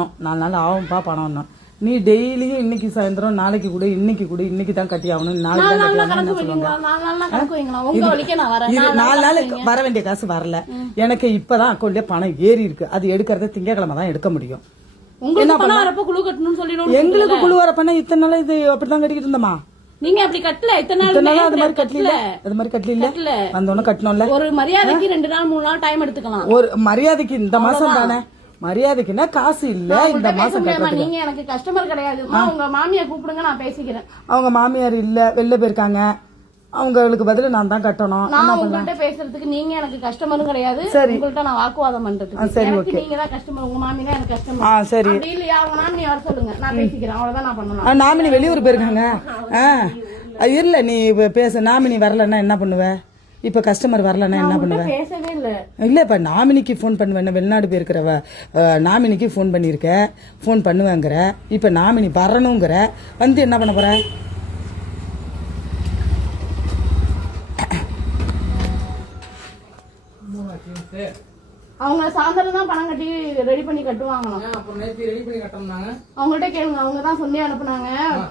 4 நாள் ஆகும்பா பணம். நீ டெய்லியும் இன்னைக்கு சாயந்தரம் நாளைக்கு கூட இன்னைக்கு தான் கட்டி ஆகணும், நாளைக்கு தான் கட்டி ஆகணும். 4 நாள் வர வேண்டிய காசு வரல. எனக்கு இப்பதான் அக்கௌண்ட்ல பணம் ஏறி இருக்கு. அது எடுக்கிறத திங்கக்கிழமை தான் எடுக்க முடியும். எங்களுக்கு குழு வர பண்ண இத்தனை நாள் இது அப்படிதான் கட்டிக்கிட்டு இருந்தோமா? நீங்க அப்படி கட்டல இத்தனை நாள் அது மாதிரி கட்டல. அது மாதிரி கட்டல. வந்தோன்னு கட்டணும்ல. ஒரு மரியாதைக்கு 2 நாள் 3 நாள் டைம் எடுத்துக்கலாம். ஒரு மரியாதைக்கு இந்த மாசம் தானே. மரியாதைக்குன்னா காசு இல்ல இந்த மாசம் கட்டணும். நீங்க எனக்கு கஸ்டமர் கிடையாது. உங்க மாமியார் கூப்பிடுங்க, நான் பேசிக்கிறேன். அவங்க மாமியார் இல்ல, வெளில போயிருக்காங்க. அவங்களுக்கு பதிலா நான் தான் கட்டணும். நான் உங்கள்கிட்ட பேசுறதுக்கு நீங்க எனக்கு கஸ்டமரும் கிடையாது. உங்கள்கிட்ட நான் வாக்குவாதம் பண்றதுக்கு. சரி, ஓகே. நீங்க தான் கஸ்டமர், உங்க மாமி தான் எனக்கு கஸ்டமர். சரி. அப்படி இல்லையா உங்க நாமினி வர சொல்லுங்க, நான் பேசிக்கிறேன். அவ்வளவுதான் நான் பண்ணணும். நாமினி வெளியூர் போயிருக்காங்க. இல்ல நீ பேச. நாமினி வரலன்னா என்ன பண்ணுவ? இப்ப கஸ்டமர் வரலன்னா என்ன பண்ணுவ? பேசவே இல்ல இப்ப நாமினிக்கு போன் பண்ணுவேன். வெளிநாடு போயிருக்கிறவ நாமினிக்கு போன் பண்ணிருக்க, போன் பண்ணுவேங்கிற. இப்ப நாமினி வரணுங்கிற, வந்து என்ன பண்ண போற? அவங்க சாயந்தரம் தான் பணம் கட்டி ரெடி பண்ணி கட்டுவாங்களாம். அவங்கள்ட்ட கேளுங்க, அவங்க தான் சொல்லி அனுப்புனாங்க.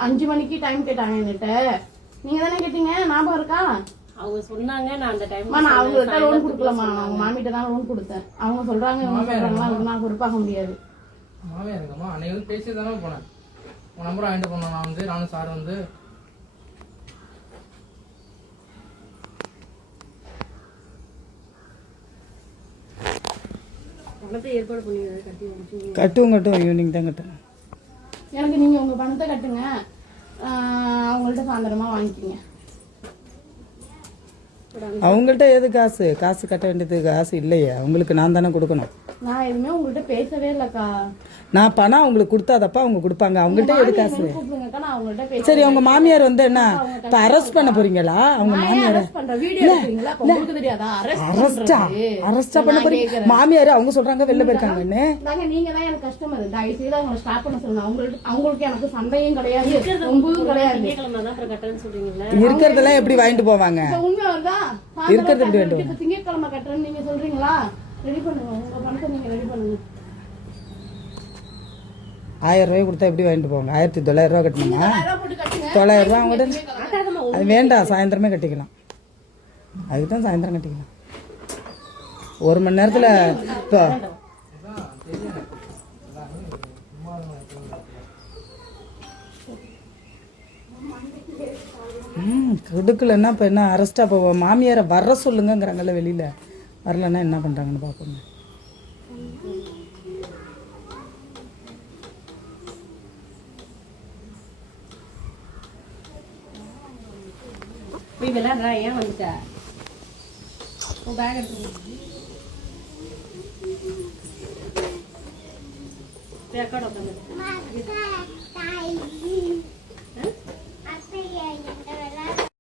5 மணிக்கு டைம் கேட்டாங்க என்கிட்ட. நீங்க தானே கேட்டீங்க, ஞாபகம் இருக்கா? அவங்க சொன்னாங்க. நான் அந்த டைம் நான் அவங்கள்ட்ட லோன் கொடுக்கலமா, நான் அவங்க மாமிட்ட தான் லோன் கொடுத்தேன். அவங்க சொல்றாங்க இவங்க சொல்றாங்களா, நான் பொறுப்பாக முடியாது. பேசிதானே போனேன். உன் நம்பர் வாங்கிட்டு போனேன். நான் வந்து நானும் சார் வந்து கட்டும் ஈவினிங் தான் கட்டும். எனக்கு நீங்க உங்க பணத்தை கட்டுங்க, அவங்கள்ட்ட சாயந்தரமா வாங்கிக்கோங்க. அவங்கள்ட்ட எது காசு? காசு கட்ட வேண்டியது காசு இல்லையே, அவங்களுக்கு நான் தானே கொடுக்கணும். நான் எதுவுமே உங்கள்கிட்ட பேசவே இல்லக்கா. நான் பணம் அவங்களுக்கு கொடுத்தாதப்பா அவங்க கொடுப்பாங்க. அவங்கள்ட்ட எது காசு? நான் அவங்கள்ட்ட பேச. சரி, அவங்க மாமியார் வந்து என்ன இப்ப அரெஸ்ட் பண்ண போறீங்களா? அவங்க மாமியார் அரெஸ்டா பண்ண போறீங்க? மாமியார் அவங்க சொல்றாங்க வெளில போயிருக்காங்கன்னு. நீங்க தான் எனக்கு கஸ்டமர், தயவு செய்து அவங்களை ஸ்டாப் பண்ண சொல்லுங்க. அவங்களுக்கு எனக்கு சண்டையும் கிடையாது, ரொம்பவும் கிடையாது. இருக்கிறதெல்லாம் எப்படி வாங்கிட்டு போவாங்க? உண்மை வருதா? இருக்கிறது எப்படி வேண்டும்? திங்கட்கிழமை கட்டுறேன்னு நீங்க சொல்றீங்களா? ரெடி பண்ணுங்க, உங்க பணத்தை நீங்க ரெடி பண்ணுங்க. 1000 ரூபாய் கொடுத்தா எப்படி வாங்கிட்டு போவாங்க? 1900 ரூபா கட்டணுமா? 900 ரூபா அவங்க அது வேண்டாம், சாயந்தரமே கட்டிக்கலாம். அதுதான் சாயந்தரம் கட்டிக்கலாம். 1 மணி நேரத்துல இப்போ கொடுக்கலன்னா இப்போ என்ன அரெஸ்டா போவோம்? மாமியாரை வர சொல்லுங்கிறாங்கல்ல, வெளியில வரலன்னா என்ன பண்றாங்கன்னு பார்ப்போங்க. போய் விளையாடுறா, ஏன் வந்துட்ட? பேக் எடுத்து ரெக்கார்ட் உட்காந்து